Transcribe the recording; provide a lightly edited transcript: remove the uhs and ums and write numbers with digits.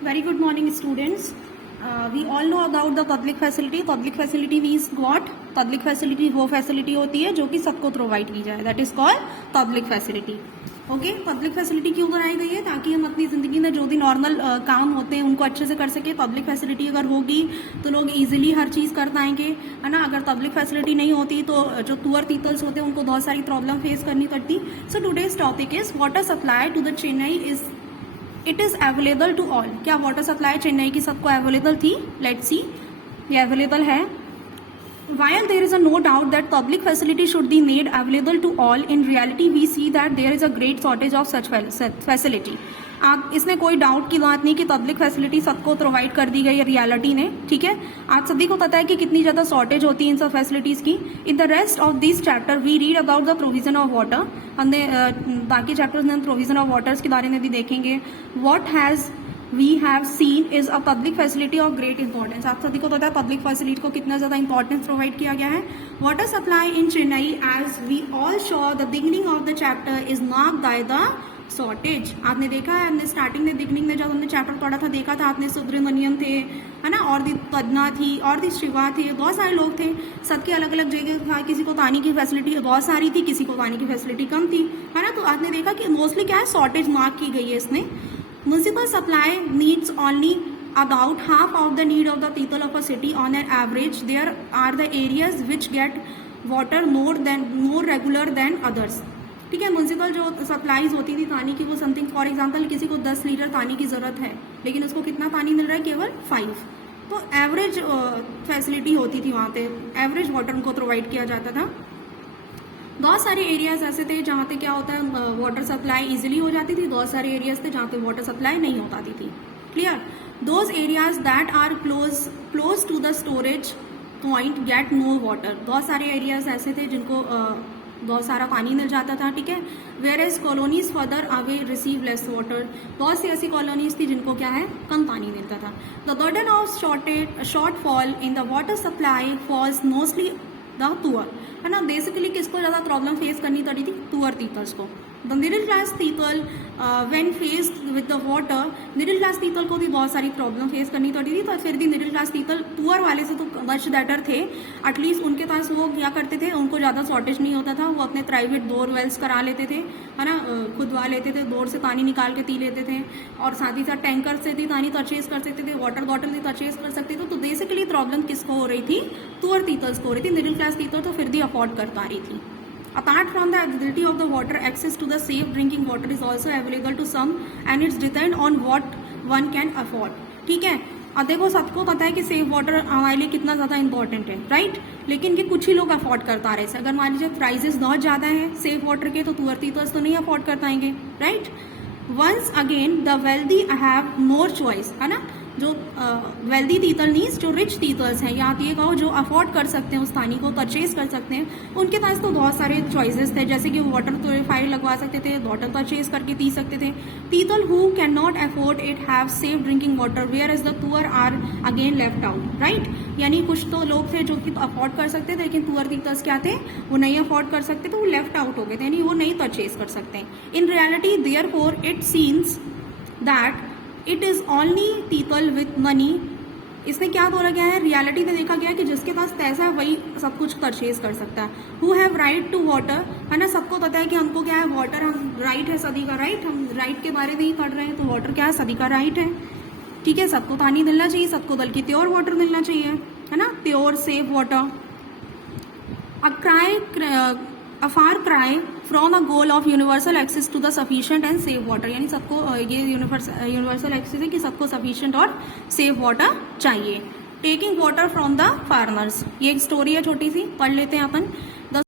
Very good morning, students. We all know about the public facility. Public facility means what? Public facility वो facility होती है जो कि सबको प्रोवाइड की जाए. That is called public facility. Okay, public facility क्यों बनाई गई है? ताकि हम अपनी ज़िंदगी में जो भी नॉर्मल काम होते हैं उनको अच्छे से कर सके. पब्लिक फैसिलिटी अगर होगी तो लोग इजीली हर चीज़ कर पाएंगे, है ना. अगर पब्लिक फैसिलिटी नहीं होती तो जो पुअर पीपल्स होते हैं उनको बहुत सारी प्रॉब्लम फेस करनी पड़ती. So today's topic is water supply to the Chennai is it is available to all. क्या वाटर सप्लाई चेन्नई की सबको अवेलेबल थी? लेट्स सी, ये अवेलेबल है. While there is a no doubt that public facility should be made available to all, in reality we see that there is a great shortage of such facility. आप इसमें कोई doubt की बात नहीं कि public facility सबको provide कर दी गई है रियलिटी ने. ठीक है, आप सभी को पता है कि कितनी ज़्यादा शॉर्टेज होती है इन सब फैसिलिटीज़ की. In the rest of this chapter we read about the provision of water. हमने बाकी चैप्टर्स में हम प्रोविजन ऑफ वाटर्स के बारे में भी देखेंगे. What has we have seen is a public facility of great importance. आप सभी को पता है पब्लिक फैसिलिटी को कितना ज़्यादा इंपॉर्टेंस प्रोवाइड किया गया है. Water supply in Chennai as we all saw the beginning of the chapter is marked by the shortage. आपने देखा है, हमने स्टार्टिंग में बिगनिंग में जब हमने चैप्टर पढ़ा था देखा था आपने, सुब्रमण्यम थे, है ना, और दी पदना थी, और दी शिवा थे, बहुत सारे लोग थे. सबके अलग अलग जगह था. किसी को पानी की फैसिलिटी बहुत सारी थी, किसी को पानी की फैसिलिटी कम थी, है ना. तो आपने देखा कि मोस्टली क्या है, शॉर्टेज मार्क की गई है इसमें. Municipal supply needs only about half of the need of the people of a city on an average. There are the areas which get water more regular than others. ठीक है, municipal जो supplies होती थी पानी की वो something, for example किसी को 10 लीटर पानी की ज़रूरत है लेकिन उसको कितना पानी मिल रहा है? केवल 5. तो एवरेज फैसिलिटी होती थी वहाँ पे, एवरेज वाटर उनको प्रोवाइड किया जाता था. बहुत सारे एरियाज ऐसे थे जहाँ पे क्या होता है, वाटर सप्लाई इजीली हो जाती थी. बहुत सारे एरियाज थे जहाँ पे वाटर सप्लाई नहीं हो पाती थी. Clear? Those areas that are close to the storage point get more water. बहुत सारे एरियाज ऐसे थे जिनको बहुत सारा पानी मिल जाता था. ठीक है, whereas colonies further away receive less water. बहुत सी ऐसी कॉलोनीज थी जिनको क्या है, कम पानी मिलता था. The burden of shortfall in the water supply falls mostly the poor. है ना, बेसिकली किसको ज़्यादा प्रॉब्लम फेस करनी पड़ी थी? पुअर पीपल्स को. The middle class people when faced with the water, middle class people को भी बहुत सारी प्रॉब्लम फेस करनी पड़ी थी. पर फिर भी मिडिल क्लास पीपल पुअर वाले से तो मच बेटर थे. एटलीस्ट उनके पास वो क्या करते थे, उनको ज़्यादा शॉर्टेज नहीं होता था. वो अपने प्राइवेट बोरवेल्स करा लेते थे, है ना, खुदवा लेते थे, बोर से पानी निकाल के पी लेते थे. और साथ ही साथ टैंकर से भी पानी परचेज कर सकते थे, वाटर बॉटल भी परचेज कर सकते थे. तो बेसिकली प्रॉब्लम किसको हो रही थी? पुअर पीपल्स को हो रही थी. मिडिल क्लास पीपल तो फिर भी अफोर्ड कर पा रही थी. Apart from the availability of the water, access to the safe drinking water is also available to some and it's depend on what one can afford. ठीक है, अब देखो सबको पता है कि सेफ वाटर हमारे लिए कितना ज़्यादा इंपॉर्टेंट है, राइट. लेकिन कि कुछ ही लोग अफोर्ड कर पा रहे हैं. अगर मान लीजिए प्राइजेस बहुत ज़्यादा है सेफ वाटर के तो पुअर पीपल्स तो नहीं अफोर्ड कर पाएंगे, right. Once again the wealthy have more choice, है ना. जो वेल्दी पीपल मीन्स जो रिच पीपल्स हैं, या आप ये कहो जो अफोर्ड कर सकते हैं उस पानी को परचेज कर सकते हैं, उनके पास तो बहुत सारे चॉइसेस थे. जैसे कि वाटर प्योरीफायर लगवा सकते थे, वाटर परचेज करके पी सकते थे. People who can not afford it have safe drinking water, whereas the poor are again left out, right. यानी कुछ तो लोग थे जो कि अफोर्ड कर सकते थे लेकिन पुअर पीपल्स क्या थे, वो नहीं अफोर्ड कर सकते, तो वो लेफ्ट आउट हो गए थे, यानी वो नहीं परचेज कर सकते. In reality therefore it seems that it is only people with money. इसमें क्या बोला गया है, रियलिटी में देखा गया है कि जिसके पास पैसा है वही सब कुछ परचेज कर सकता है. Who have right to water, है ना. सबको पता है कि हमको क्या है, वाटर हम राइट है, सभी का राइट. हम राइट के बारे में ही पढ़ रहे हैं, तो वाटर क्या है, सभी का राइट है. ठीक है, सबको पानी मिलना चाहिए, सबको बल्कि प्योर वाटर मिलना चाहिए, है ना, pure safe water. A far cry from a goal of universal access to the sufficient and safe water. यानी सबको ये यूनिवर्सल एक्सेस है कि सबको सफिशिएंट और सेफ वाटर चाहिए. Taking water from the farmers, ये एक स्टोरी है छोटी सी, पढ़ लेते हैं अपन.